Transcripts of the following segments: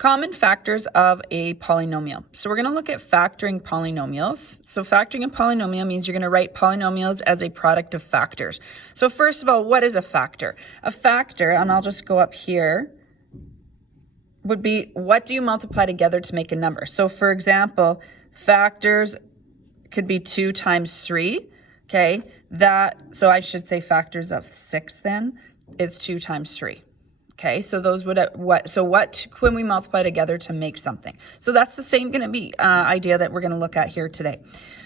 Common factors of a polynomial. So we're going to look at factoring polynomials. So factoring a polynomial means you're going to write polynomials as a product of factors. So first of all, what is a factor? A factor, and I'll just go up here, would be what do you multiply together to make a number? So for example, factors could be 2 times 3, okay? So I should say factors of 6 then is 2 times 3. Okay, so those would what can we multiply together to make something? So that's the same going to be idea that we're going to look at here today.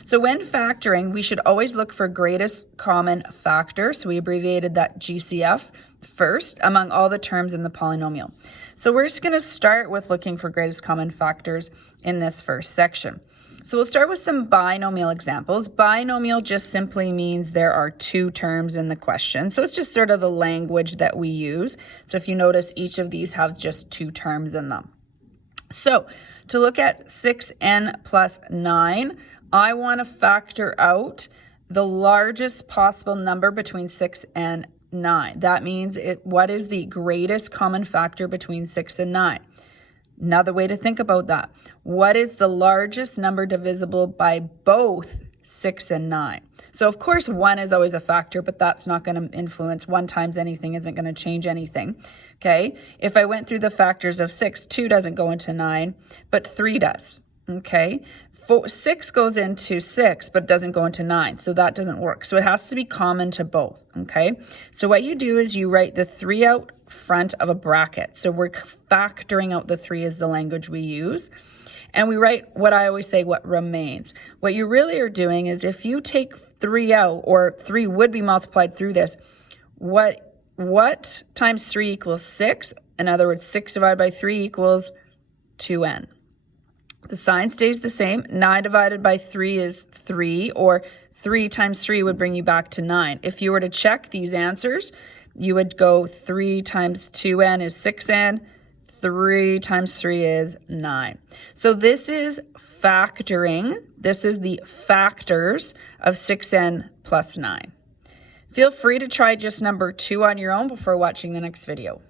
So when factoring, we should always look for greatest common factor. So we abbreviated that GCF first among all the terms in the polynomial. So we're just going to start with looking for greatest common factors in this first section. So we'll start with some binomial examples. Binomial just simply means there are 2 terms in the question. So it's just sort of the language that we use. So if you notice, each of these have just 2 terms in them. So to look at 6n plus 9, I want to factor out the largest possible number between 6 and 9. That means what is the greatest common factor between 6 and 9? Another way to think about that. What is the largest number divisible by both 6 and 9? So of course 1 is always a factor, but that's not going to influence. 1 times anything isn't going to change anything. Okay, if I went through the factors of 6, 2 doesn't go into 9, but 3 does. Okay, 6 goes into 6, but doesn't go into 9, so that doesn't work. So it has to be common to both. Okay, so what you do is you write the 3 out front of a bracket. So we're factoring out the 3 is the language we use. And we write what I always say, what remains. What you really are doing is if you take 3 out, or 3 would be multiplied through this, what times 3 equals 6? In other words, 6 divided by 3 equals 2n. The sign stays the same. 9 divided by 3 is 3, or 3 times 3 would bring you back to 9. If you were to check these answers, you would go 3 times 2n is 6n, 3 times 3 is 9. So this is factoring. This is the factors of 6n plus 9. Feel free to try just number 2 on your own before watching the next video.